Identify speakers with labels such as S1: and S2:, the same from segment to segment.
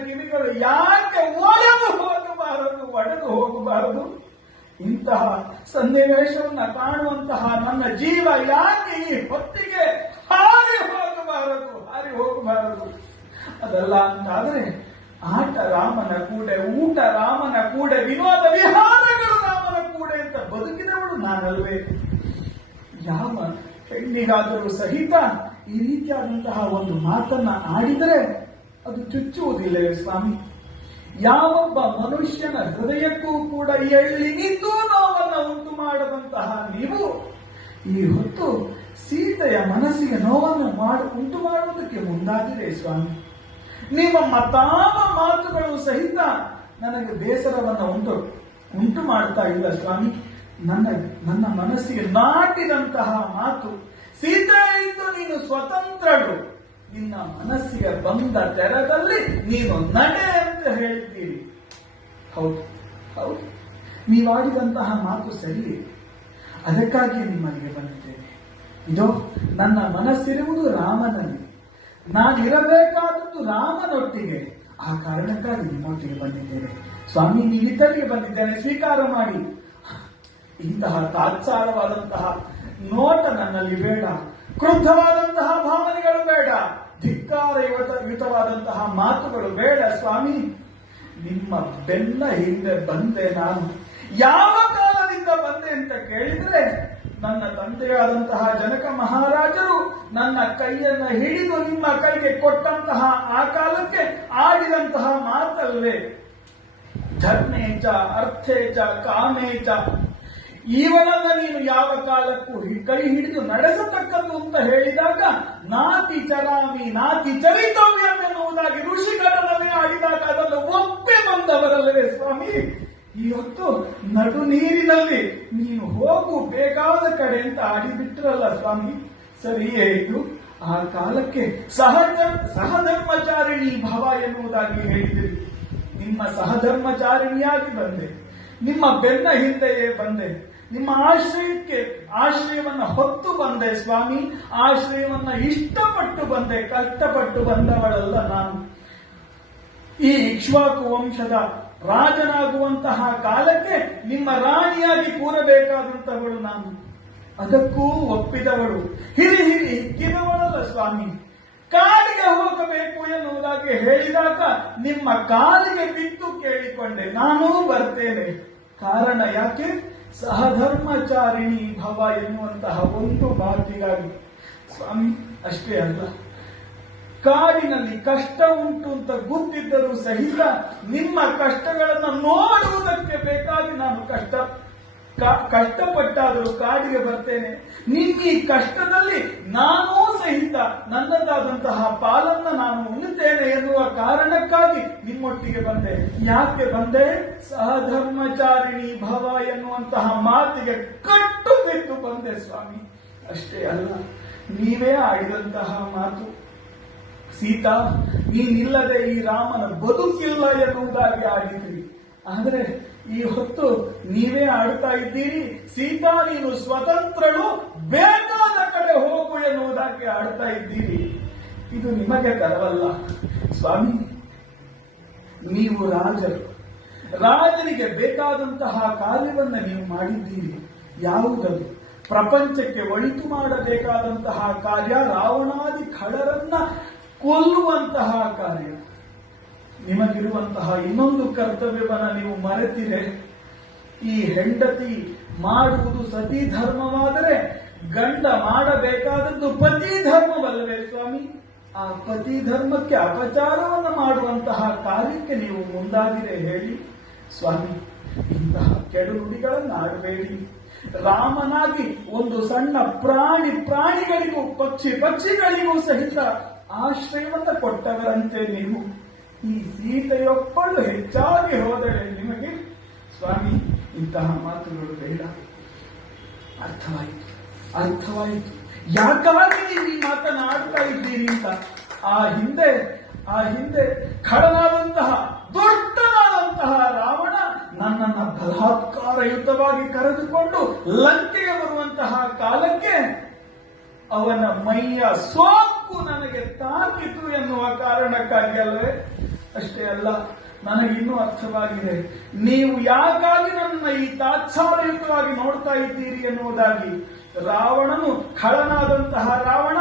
S1: ಕಿವಿಗಳು ಯಾಕೆ ಒಡೆದು ಹೋಗಬಾರದು ಒಡೆದು ಹೋಗಬಾರದು? ಇಂತಹ ಸನ್ನಿವೇಶವನ್ನು ಕಾಣುವಂತಹ ನನ್ನ ಜೀವ ಯಾಕೆ ಈ ಹೊತ್ತಿಗೆ ಹಾರಿ ಹೋಗಬಾರದು ಹಾರಿ ಹೋಗಬಾರದು? ಅದಲ್ಲ ಅಂತಾದ್ರೆ ಆಟ ರಾಮನ ಕೂಡೆ, ಊಟ ರಾಮನ ಕೂಡೆ, ವಿನೋದ ವಿಹಾರಗಳು ರಾಮನ ಕೂಡೆ ಅಂತ ಬದುಕಿದವಳು ನಾನಲ್ವೇ? ಯಾವ ಹೆಣ್ಣಿಗಾದರೂ ಸಹಿತ ಈ ರೀತಿಯಾದಂತಹ ಒಂದು ಮಾತನ್ನ ಆಡಿದರೆ ಅದು ಚುಚ್ಚುವುದಿಲ್ಲವೇ ಸ್ವಾಮಿ. ಯಾವೊಬ್ಬ ಮನುಷ್ಯನ ಹೃದಯಕ್ಕೂ ಕೂಡ ಎಳ್ಳಿನಿಂದೂ ನೋವನ್ನು ಉಂಟು ಮಾಡುವಂತಹ ನೀವು ಈ ಹೊತ್ತು ಸೀತೆಯ ಮನಸ್ಸಿಗೆ ನೋವನ್ನು ಮಾಡು ಉಂಟು ಮಾಡುವುದಕ್ಕೆ ಮುಂದಾಗಿದೆ ಸ್ವಾಮಿ. ನಿಮ್ಮ ಮತಾಮ ಮಾತುಗಳು ಸಹಿತ ನನಗೆ ಬೇಸರವನ್ನು ಉಂಟು ಉಂಟು ಮಾಡ್ತಾ ಇಲ್ಲ ಸ್ವಾಮಿ. ನನ್ನ ನನ್ನ ಮನಸ್ಸಿಗೆ ನಾಟಿದಂತಹ ಮಾತು, ಸೀತೆ ಇದ್ದು ನೀನು ಸ್ವತಂತ್ರಳು. ನಿನ್ನ ಮನಸ್ಸಿಗೆ ಬಂದ ತೆರದಲ್ಲಿ ನೀನು ನಡೆ ಅಂತ ಹೇಳ್ತೀರಿ. ಹೌದು ಹೌದು. ನೀವಾಡಿದಂತಹ ಮಾತು ಸರಿ. ಅದಕ್ಕಾಗಿ ನಿಮ್ಮಲ್ಲಿಗೆ ಬಂದಿದ್ದೇನೆ. ಇದು, ನನ್ನ ಮನಸ್ಸಿರುವುದು ರಾಮನಲ್ಲಿ. ನಾನಿರಬೇಕಾದದ್ದು ರಾಮನೊಟ್ಟಿಗೆ. ಆ ಕಾರಣಕ್ಕಾಗಿ ನಿಮ್ಮೊಟ್ಟಿಗೆ ಬಂದಿದ್ದೇನೆ. ಸ್ವಾಮಿ ಇದರಿಗೆ ಬಂದಿದ್ದೇನೆ. ಸ್ವೀಕಾರ ಮಾಡಿ. ಇಂತಹ ತಾತ್ಸಾರವಾದಂತಹ ನೋಟ ನನ್ನಲ್ಲಿ ಬೇಡ. ಕ್ರುದ್ಧವಾದಂತಹ ಭಾವನೆಗಳು ಬೇಡ. ಧಿಕ್ಕಾರ ಯುತವಾದಂತಹ ಮಾತುಗಳು ಬೇಡ, ಸ್ವಾಮಿ. ನಿಮ್ಮ ಬೆನ್ನ ಹಿಂದೆ ಬಂದೆ ನಾನು. ಯಾವ ಕಾಲದಿಂದ ಬಂದೆ ಅಂತ ಕೇಳಿದ್ರೆ, ನನ್ನ ತಂದೆಯಾದಂತಹ ಜನಕ ಮಹಾರಾಜರು ನನ್ನ ಕೈಯನ್ನ ಹಿಡಿದು ನಿಮ್ಮ ಕೈಗೆ ಕೊಟ್ಟಂತಹ ಆ ಕಾಲಕ್ಕೆ ಆಡಿದಂತಹ ಮಾತಲ್ವೇ? ಧರ್ಮೇಚ, ಅರ್ಥೇಚ, ಕಾಮೇಚ ಇವಳನ್ನ ನೀನು ಯಾವ ಕಾಲಕ್ಕೂ ಕೈ ಹಿಡಿದು ನಡೆಸತಕ್ಕದ್ದು ಅಂತ ಹೇಳಿದಾಗ, ನಾತಿ ಚರಾಮಿ, ನಾತಿ ಚರಿತವ್ಯಂ ಎನ್ನುವುದಾಗಿ ಋಷಿಗಳನ್ನೇ ಆಡಿದಾಗ ಅದನ್ನು ಒಪ್ಪೆ ಬಂದವರಲ್ಲವೇ ಸ್ವಾಮಿ? ಇವತ್ತು ನಡು ನೀರಿನಲ್ಲಿ ನೀನು ಹೋಗು, ಬೇಕಾದ ಕಡೆ ಅಂತ ಆಡಿಬಿಟ್ರಲ್ಲ ಸ್ವಾಮಿ? ಸರಿಯೇ ಇದು ಆ ಕಾಲಕ್ಕೆ ಸಹಜ, ಸಹಧರ್ಮಚಾರಿಣಿ ಭವ ಎನ್ನುವುದಾಗಿ ಹೇಳಿದಿರಿ ನಿಮ್ಮ ಸಹಧರ್ಮಚಾರಿಣಿಯಾಗಿ ಬಂದೆ. ನಿಮ್ಮ ಬೆನ್ನ ಹಿಂದೆಯೇ ಬಂದೆ. ನಿಮ್ಮ ಆಶ್ರಯಕ್ಕೆ ಆಶ್ರಯವನ್ನ ಹೊತ್ತು ಬಂದೆ ಸ್ವಾಮಿ, ಆಶ್ರಯವನ್ನ ಇಷ್ಟಪಟ್ಟು ಬಂದೆ, ಕಷ್ಟಪಟ್ಟು ಬಂದವಳಲ್ಲ ನಾನು. ಈ ಇಕ್ಷ್ವಾಕು ವಂಶದ ರಾಜನಾಗುವಂತಹ ಕಾಲಕ್ಕೆ ನಿಮ್ಮ ರಾಣಿಯಾಗಿ ಕೂರಬೇಕಾದಂತಹವಳು ನಾನು. ಅದಕ್ಕೂ ಒಪ್ಪಿದವಳು. ಹಿರಿ ಹಿರಿ ಹಿಕ್ಕಿದವಳಲ್ಲ ಸ್ವಾಮಿ. ಕಾಲಿಗೆ ಹೋಗಬೇಕು ಎನ್ನುವುದಾಗಿ ಹೇಳಿದಾಗ ನಿಮ್ಮ ಕಾಲಿಗೆ ಬಿದ್ದು ಕೇಳಿಕೊಂಡೆ. ನಾನೂ ಬರ್ತೇನೆ. ಕಾರಣ ಯಾಕೆ? ಸಹಧರ್ಮಚಾರಿಣಿ ಭವ ಎನ್ನುವಂತಹ ಒಂದು ಮಾತಿಗಾಗಿ ಸ್ವಾಮಿ, ಅಷ್ಟೇ ಅಲ್ಲ. ಕಾಡಿನಲ್ಲಿ ಕಷ್ಟ ಉಂಟು ಅಂತ ಗೊತ್ತಿದ್ದರೂ ಸಹಿತ ನಿಮ್ಮ ಕಷ್ಟಗಳನ್ನು ನೋಡುವುದಕ್ಕೆ ಬೇಕಾಗಿ ನಾನು ಕಷ್ಟ ಕಷ್ಟಪಟ್ಟಾದರೂ ಕಾಡಿಗೆ ಬರ್ತೇನೆ. ನಿಮ್ಮ ಈ ಕಷ್ಟದಲ್ಲಿ ನಾನೂ ಸಹಿತ ನನ್ನದಾದಂತಹ ಪಾಲನ್ನ ನಾನು ಉಳಿತೇನೆ ಎನ್ನುವ ಕಾರಣಕ್ಕಾಗಿ ನಿಮ್ಮೊಟ್ಟಿಗೆ ಬಂದೆ. ಯಾಕೆ ಬಂದೆ? ಸಹಧರ್ಮಚಾರಿಣಿ ಭವ ಎನ್ನುವಂತಹ ಮಾತಿಗೆ ಕಟ್ಟು ಬಿದ್ದು ಬಂದೆ ಸ್ವಾಮಿ. ಅಷ್ಟೇ ಅಲ್ಲ, ನೀವೇ ಆಡಿದಂತಹ ಮಾತು. ಸೀತಾ, ನೀನಿಲ್ಲದೆ ಈ ರಾಮನ ಬದುಕಿಲ್ಲ ಎನ್ನುವುದಾಗಿ ಆಡಿದ್ರಿ. ಆದರೆ ಈ ಹೊತ್ತು ನೀವೇ ಆಡ್ತಾ ಇದ್ದೀರಿ. ಸೀತಾ, ನೀನು ಸ್ವತಂತ್ರಳು. ಬೇಕಾದ ಕಡೆ ಹೋಗು ಎನ್ನುವುದಕ್ಕೆ ಆಡ್ತಾ ಇದ್ದೀರಿ. ಇದು ನಿಮಗೆ ಕರವಲ್ಲ ಸ್ವಾಮಿ, ನೀವು ರಾಜರು. ರಾಜನಿಗೆ ಬೇಕಾದಂತಹ ಕಾರ್ಯವನ್ನು ನೀವು ಮಾಡಿದ್ದೀರಿ. ಯಾವುದದು? ಪ್ರಪಂಚಕ್ಕೆ ಒಳಿತು ಮಾಡಬೇಕಾದಂತಹ ಕಾರ್ಯ ರಾವಣಾದಿ ಖಳರನ್ನ ಕೊಲ್ಲುವಂತಹ ಕಾರ್ಯ. ನಿಮಗಿರುವಂತಹ ಇನ್ನೊಂದು ಕರ್ತವ್ಯವನ್ನು ನೀವು ಮರೆತಿರೆ. ಈ ಹೆಂಡತಿ ಮಾಡುವುದು ಸತಿ ಧರ್ಮವಾದರೆ ಗಂಡ ಮಾಡಬೇಕಾದದ್ದು ಪತಿ ಧರ್ಮವಲ್ಲವೇ ಸ್ವಾಮಿ. ಆ ಪತಿ ಧರ್ಮಕ್ಕೆ ಅಪಚಾರವನ್ನು ಮಾಡುವಂತಹ ಕಾರ್ಯಕ್ಕೆ ನೀವು ಮುಂದಾಗಿದೆ ಹೇಳಿ. ಸ್ವಾಮಿ, ಇಂತಹ ಕೆಡು ನುಡಿಗಳನ್ನು ಆಡಬೇಡಿ ರಾಮನಾಗಿ ಒಂದು ಸಣ್ಣ ಪ್ರಾಣಿ ಪ್ರಾಣಿಗಳಿಗೂ, ಪಕ್ಷಿ ಪಕ್ಷಿಗಳಿಗೂ ಸಹಿತ ಆಶ್ರಯವನ್ನು ಕೊಟ್ಟವರಂತೆ ನೀವು. ಈ ಸೀತೆಯೊಬ್ಬಳು ಹೆಚ್ಚಾಗಿ ಹೋದರೆ ನಿಮಗೆ, ಸ್ವಾಮಿ, ಇಂತಹ ಮಾತುಗಳು ಬೇಡ. ಅರ್ಥವಾಯಿತು. ಅರ್ಥವಾಯಿತು. ಯಾಕಾಗಿ ನೀವು ಮಾತನಾಡ್ತಾ ಇದ್ದೀರಿ ಅಂತ? ಆ ಹಿಂದೆ ಆ ಹಿಂದೆ ಖಳನಾದಂತಹ ದೊಡ್ಡನಾದಂತಹ ರಾವಣ ನನ್ನನ್ನ ಬಲಾತ್ಕಾರಯುತವಾಗಿ ಕರೆದುಕೊಂಡು ಲಂಕೆಗೆ ಬರುವಂತಹ ಕಾಲಕ್ಕೆ ಅವನ ಮೈಯ ಸೋಂಕು ನನಗೆ ತಾಕಿತು ಎನ್ನುವ ಕಾರಣಕ್ಕಾಗಿ ಅಲ್ಲವೇ? ಅಷ್ಟೇ ಅಲ್ಲ, ನನಗಿನ್ನೂ ಅರ್ಥವಾಗಿದೆ. ನೀವು ಯಾಕಾಗಿ ನನ್ನ ಈ ತಾತ್ಸಾರಯುತವಾಗಿ ನೋಡ್ತಾ ಇದ್ದೀರಿ ಎನ್ನುವುದಾಗಿ ರಾವಣನು ಖಳನಾದಂತಹ ರಾವಣ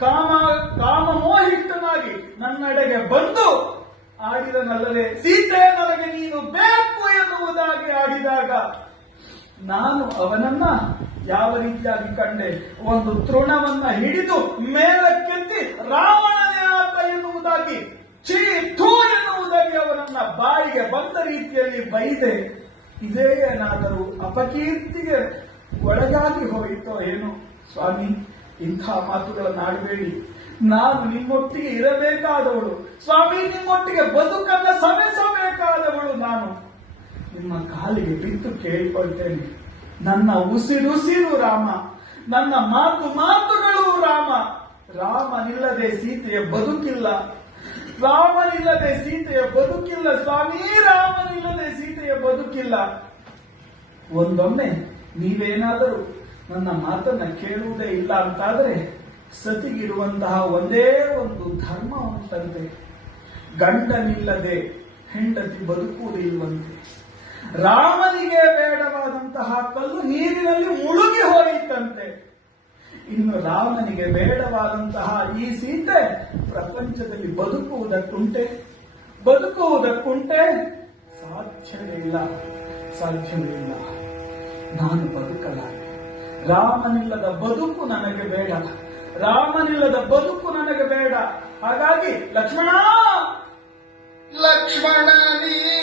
S1: ಕಾಮ ಕಾಮ ಮೋಹಿತನಾಗಿ ನನ್ನೆಡೆಗೆ ಬಂದು ಆಡಿದನಲ್ಲದೆ ಸೀತೆ ನನಗೆ ನೀನು ಬೇಕು ಎನ್ನುವುದಾಗಿ ಆಡಿದಾಗ ನಾನು ಅವನನ್ನ ಯಾವ ರೀತಿಯಾಗಿ ಕಂಡೆ? ಒಂದು ತೃಣವನ್ನ ಹಿಡಿದು ಮೇಲಕ್ಕೆತ್ತಿ ರಾವಣನೇ ಆತ ಎನ್ನುವುದಾಗಿ ಚೀ ಥೂ ಎನ್ನುವುದಾಗಿ ಅವನನ್ನ ಬಾಯಿಗೆ ಬಂದ ರೀತಿಯಲ್ಲಿ ಬೈದೆ, ಇದೇ ಏನಾದರೂ ಅಪಕೀರ್ತಿಗೆ ಒಳಗಾಗಿ ಹೋಯಿತೋ ಏನು? ಸ್ವಾಮಿ, ಇಂಥ ಮಾತುಗಳನ್ನು ಆಡಬೇಡಿ ನಾನು ನಿಮ್ಮೊಟ್ಟಿಗೆ ಇರಬೇಕಾದವಳು. ಸ್ವಾಮಿ, ನಿಮ್ಮೊಟ್ಟಿಗೆ ಬದುಕನ್ನ ಸವೆಸಬೇಕಾದವಳು ನಾನು. ನಿಮ್ಮ ಕಾಲಿಗೆ ಬಿದ್ದು ಕೇಳಿಕೊಳ್ತೇನೆ. ನನ್ನ ಉಸಿರುಸಿರು ರಾಮ. ನನ್ನ ಮಾತು ಮಾತುಗಳು ರಾಮ. ರಾಮನಿಲ್ಲದೆ ಸೀತೆಯ ಬದುಕಿಲ್ಲ. ರಾಮನಿಲ್ಲದೆ ಸೀತೆಯ ಬದುಕಿಲ್ಲ. ಸ್ವಾಮಿ, ರಾಮನಿಲ್ಲದೆ ಸೀತೆಯ ಬದುಕಿಲ್ಲ. ಒಂದೊಮ್ಮೆ ನೀವೇನಾದರೂ ನನ್ನ ಮಾತನ್ನ ಕೇಳುವುದೇ ಇಲ್ಲ ಅಂತಾದರೆ ಸತಿಗಿರುವಂತಹ ಒಂದೇ ಒಂದು ಧರ್ಮ ಉಂಟಂತೆ ಗಂಡನಿಲ್ಲದೆ ಹೆಂಡತಿ ಬದುಕುವುದಿಲ್ವಂತೆ ರಾಮನಿಗೆ ಬೇಡವಾದಂತಹ ಕಲ್ಲು ನೀರಿನಲ್ಲಿ ಮುಳುಗಿ ಹೋಯಿತಂತೆ. ಇನ್ನು ರಾಮನಿಗೆ ಬೇಡವಾದಂತಹ ಈ ಸೀತೆ ಪ್ರಪಂಚದಲ್ಲಿ ಬದುಕುವುದಕ್ಕುಂಟೆ. ಬದುಕುವುದಕ್ಕುಂಟೆ ಸಾಧ್ಯವೇ ಇಲ್ಲ ಸಾಧ್ಯವೇ ಇಲ್ಲ. ನಾನು ಬದುಕಲ್ಲ. ರಾಮನಿಲ್ಲದ ಬದುಕು ನನಗೆ ಬೇಡ. ರಾಮನಿಲ್ಲದ ಬದುಕು ನನಗೆ ಬೇಡ. ಹಾಗಾಗಿ ಲಕ್ಷ್ಮಣ!
S2: ಲಕ್ಷ್ಮಣ ನೀ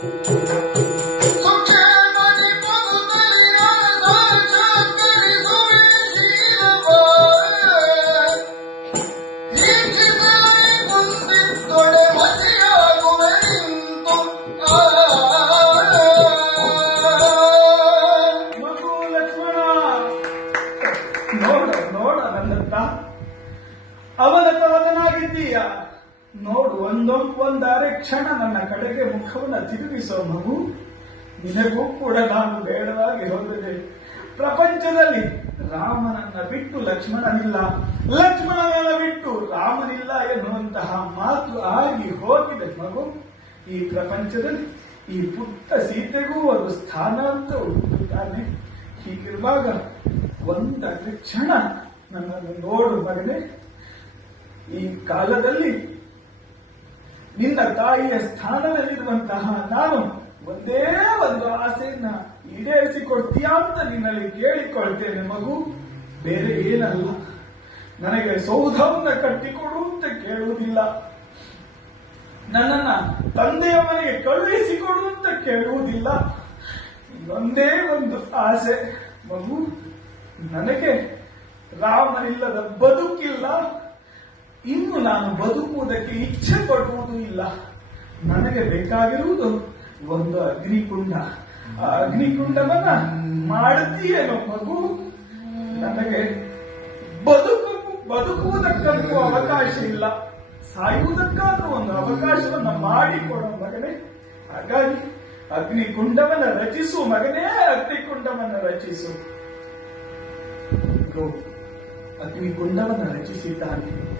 S1: Thank you. ನಿನಗೂ ಕೂಡ ನಾನು ಬೇಡವಾಗಿ ಹೋದರೆ ಪ್ರಪಂಚದಲ್ಲಿ ರಾಮನನ್ನ ಬಿಟ್ಟು ಲಕ್ಷ್ಮಣನಿಲ್ಲ. ಲಕ್ಷ್ಮಣನನ್ನ ಬಿಟ್ಟು ರಾಮನಿಲ್ಲ ಎನ್ನುವಂತಹ ಮಾತು ಆಗಿ ಹೋಗಿದೆ ಮಗು. ಈ ಪ್ರಪಂಚದಲ್ಲಿ ಈ ಪುಟ್ಟ ಸೀತೆಗೂ ಒಂದು ಸ್ಥಾನ ಅಂತ ಉಂಟು ತಾನೆ ಹೀಗಿರುವಾಗ ಒಂದಾದ್ರೆ ಕ್ಷಣ ನನ್ನನ್ನು ನೋಡು ಮಗನೆ. ಈ ಕಾಲದಲ್ಲಿ ನಿನ್ನ ತಾಯಿಯ ಸ್ಥಾನದಲ್ಲಿರುವಂತಹ ನಾನು ಒಂದೇ ಒಂದು ಆಸೆಯನ್ನ ಈಡೇರಿಸಿಕೊಡ್ತೀಯಾ ಅಂತ ನಿನ್ನಲ್ಲಿ ಕೇಳಿಕೊಳ್ತೇನೆ, ಮಗು. ಬೇರೆ ಏನಲ್ಲ. ನನಗೆ ಸೌಧವನ್ನ ಕಟ್ಟಿಕೊಡು ಅಂತ ಕೇಳುವುದಿಲ್ಲ. ನನ್ನನ್ನ ತಂದೆಯ ಮನೆಗೆ ಕಳುಹಿಸಿಕೊಡು ಅಂತ ಕೇಳುವುದಿಲ್ಲ. ಒಂದೇ ಒಂದು ಆಸೆ, ಮಗು. ನನಗೆ ರಾಮನಿಲ್ಲದ ಬದುಕಿಲ್ಲ. ಇನ್ನು ನಾನು ಬದುಕುವುದಕ್ಕೆ ಇಚ್ಛೆ ಪಡುವುದೂ ಇಲ್ಲ ನನಗೆ ಬೇಕಾಗಿರುವುದು ಒಂದು ಅಗ್ನಿಕುಂಡ. ಆ ಅಗ್ನಿಕುಂಡವನ್ನ ಮಾಡುತ್ತೀಯೇನೋ ಮಗು?
S2: ನನಗೆ ಬದುಕು ಬದುಕುವುದಕ್ಕಂತೂ ಅವಕಾಶ ಇಲ್ಲ. ಸಾಯುವುದಕ್ಕಾದ್ರೂ ಒಂದು ಅವಕಾಶವನ್ನ ಮಾಡಿಕೊಡೋ ಮಗನೇ. ಹಾಗಾಗಿ ಅಗ್ನಿಕುಂಡವನ್ನ ರಚಿಸು ಮಗನೇ, ಅಗ್ನಿಕುಂಡವನ್ನ ರಚಿಸು. ಅಗ್ನಿಕುಂಡವನ್ನ ರಚಿಸಿದ್ದಾನೆ.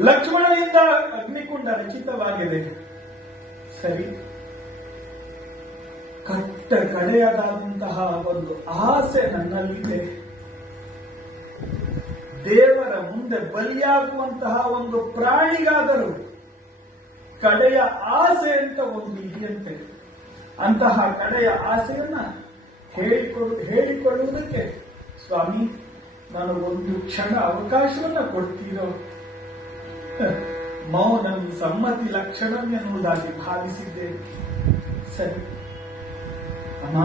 S2: ಲಕ್ಷ್ಮಣನಿಂದ ಅಗ್ನಿಕುಂಡ ರಚಿತವಾಗಿದೆ. ಸರಿ. ಕಟ್ಟ ಕಡೆಯದಾದಂತಹ ಒಂದು ಆಸೆ ನನ್ನಲ್ಲಿದೆ. ದೇವರ ಮುಂದೆ ಬಲಿಯಾಗುವಂತಹ ಒಂದು ಪ್ರಾಣಿಗಾದರೂ ಕಡೆಯ ಆಸೆ ಅಂತ ಒಂದು ಇದೆಯಂತೆ. ಅಂತಹ ಕಡೆಯ ಆಸೆಯನ್ನ ಹೇಳಿಕೊಡು, ಹೇಳಿಕೊಳ್ಳುವುದಕ್ಕೆ ಸ್ವಾಮಿ, ನಾನು ಒಂದು ಕ್ಷಣ ಅವಕಾಶವನ್ನ ಕೊಡ್ತೀರೋ? ಮೌನ ಸಮ್ಮತಿ ಲಕ್ಷಣಂ ಎನ್ನುವುದಾಗಿ ಭಾವಿಸಿದ್ದೇನೆ. ಸರಿ. ಅಮ್ಮ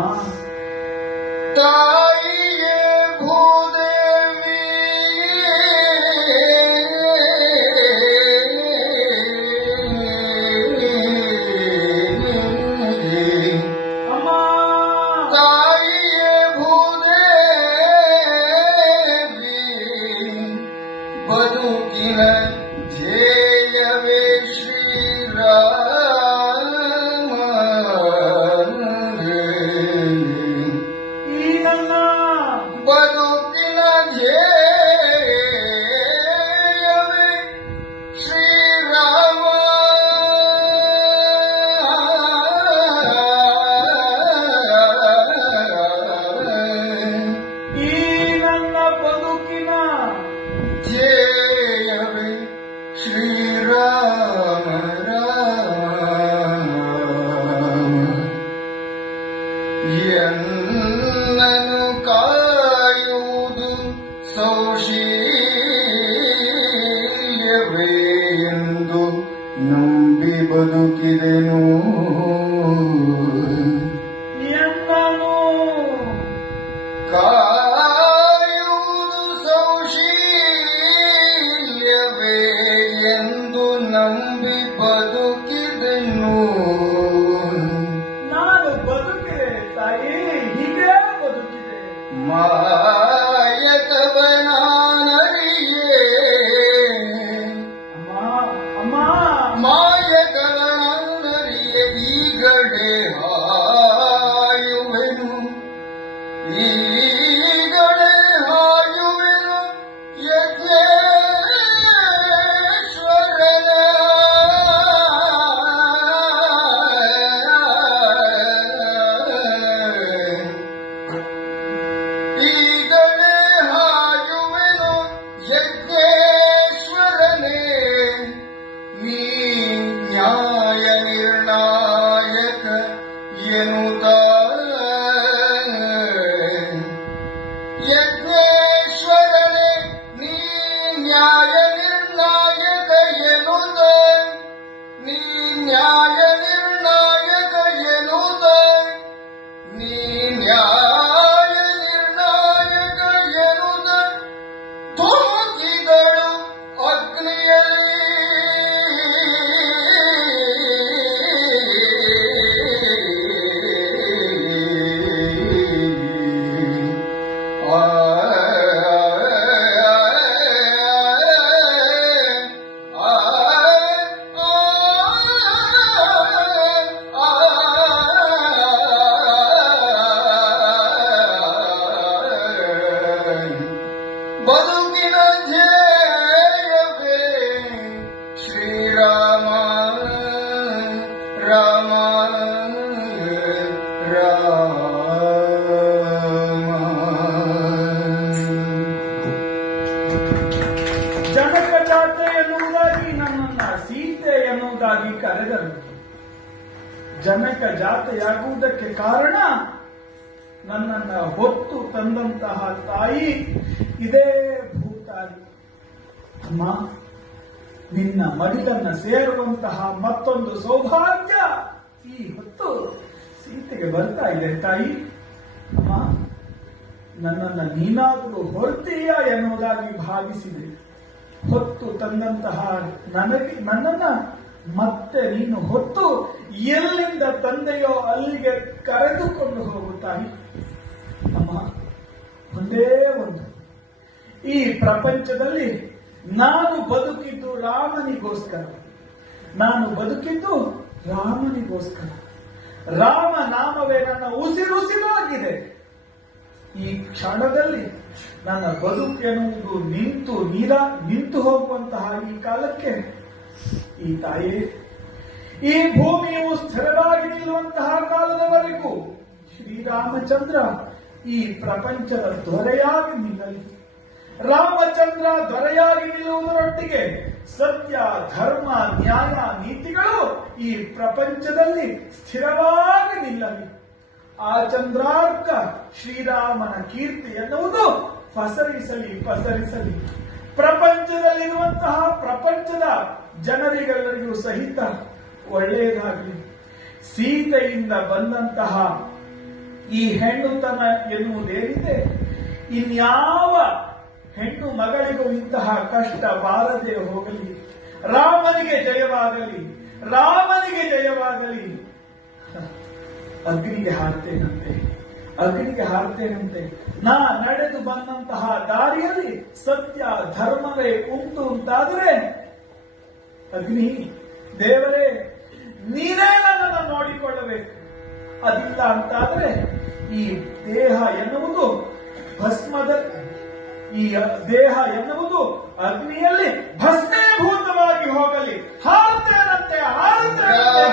S2: ತಾಯಿ, ಇದೇ ಭೂತಾಯಿ. ಅಮ್ಮ, ನಿನ್ನ ಮಡಿಲನ್ನ ಸೇರುವಂತಹ ಮತ್ತೊಂದು ಸೌಭಾಗ್ಯ ಈ ಹೊತ್ತು ಸೀತೆಗೆ ಬರ್ತಾ ಇದೆ ತಾಯಿ. ಅಮ್ಮ, ನನ್ನನ್ನ ನೀನಾದರೂ ಹೊರತೀಯ ಎನ್ನುವುದಾಗಿ ಭಾವಿಸಿದೆ. ಹೊತ್ತು ತಂದಂತಹ ನನಗೆ, ನನ್ನನ್ನ ಮತ್ತೆ ನೀನು ಹೊತ್ತು ಎಲ್ಲಿಂದ ತಂದೆಯೋ ಅಲ್ಲಿಗೆ ಕರೆದುಕೊಂಡು ಹೋಗುತ್ತಾನೆ ಅಮ್ಮ ಒಂದೇ ಒಂದು.
S1: ಈ ಪ್ರಪಂಚದಲ್ಲಿ ನಾನು ಬದುಕಿದ್ದು ರಾಮನಿಗೋಸ್ಕರ. ನಾನು ಬದುಕಿದ್ದು ರಾಮನಿಗೋಸ್ಕರ. ರಾಮ ನಾಮವೇ ನನ್ನ ಉಸಿರುಸಿರಾಗಿದೆ ಈ ಕ್ಷಣದಲ್ಲಿ ನನ್ನ ಬದುಕೆನ್ನುವುದು ನಿಂತು ನೀರ, ನಿಂತು ಹೋಗುವಂತಹ ಈ ಕಾಲಕ್ಕೆ ಈ ತಾಯಿ, ಈ ಭೂಮಿಯು ಸ್ಥಿರವಾಗಿ ನಿಲ್ಲುವಂತಹ ಕಾಲದವರೆಗೂ ಶ್ರೀರಾಮಚಂದ್ರ ಈ ಪ್ರಪಂಚದ ದೊರೆಯಾಗಿ ನಿಲ್ಲಲಿ. ರಾಮಚಂದ್ರ ದೊರೆಯಾಗಿ ನಿಲ್ಲುವುದರೊಟ್ಟಿಗೆ ಸತ್ಯ, ಧರ್ಮ, ನ್ಯಾಯ, ನೀತಿಗಳು ಈ ಪ್ರಪಂಚದಲ್ಲಿ ಸ್ಥಿರವಾಗಿ ನಿಲ್ಲಲಿ. ಆ ಚಂದ್ರಾರ್ಕ ಶ್ರೀರಾಮನ ಕೀರ್ತಿ ಎನ್ನುವುದು ಪಸರಿಸಲಿ ಪಸರಿಸಲಿ. ಪ್ರಪಂಚದಲ್ಲಿರುವಂತಹ ಪ್ರಪಂಚದ ಜನರಿಗೆಲ್ಲರಿಗೂ ಸಹಿತ ಒಳ್ಳೆಯದಾಗಲಿ. ಸೀತೆಯಿಂದ ಬಂದಂತಹ ಈ ಹೆಣ್ಣುತನ ಎನ್ನುವುದೇನಿದೆ ಇನ್ಯಾವ ಹೆಣ್ಣು ಮಗಳಿಗೂ ಇಂತಹ ಕಷ್ಟ ಬಾರದೆ ಹೋಗಲಿ, ರಾಮನಿಗೆ ಜಯವಾಗಲಿ ರಾಮನಿಗೆ ಜಯವಾಗಲಿ. ಅಗ್ನಿಗೆ ಹಾರ್ತೇನಂತೆ ಅಗ್ನಿಗೆ ಹಾರ್ತೇನಂತೆ. ನಾ ನಡೆದು ಬಂದಂತಹ ದಾರಿಯಲ್ಲಿ ಸತ್ಯ ಧರ್ಮವೇ ಉಂಟು ಅಂತಾದರೆ, ಅಗ್ನಿ, ದೇವರೇ, ನೀನೇ ನನ್ನನ್ನು ನೋಡಿಕೊಳ್ಳಬೇಕು. ಅದಿಲ್ಲ ಅಂತಾದ್ರೆ ಈ ದೇಹ ಎನ್ನುವುದು ಭಸ್ಮದ ಈ ದೇಹ ಎನ್ನುವುದು ಅಗ್ನಿಯಲ್ಲಿ ಭಸ್ಮೀಭೂತವಾಗಿ ಹೋಗಲಿ. ಹಾರುತ್ತೇನಂತೆ ಹಾರುತ್ತೇನಂತೆ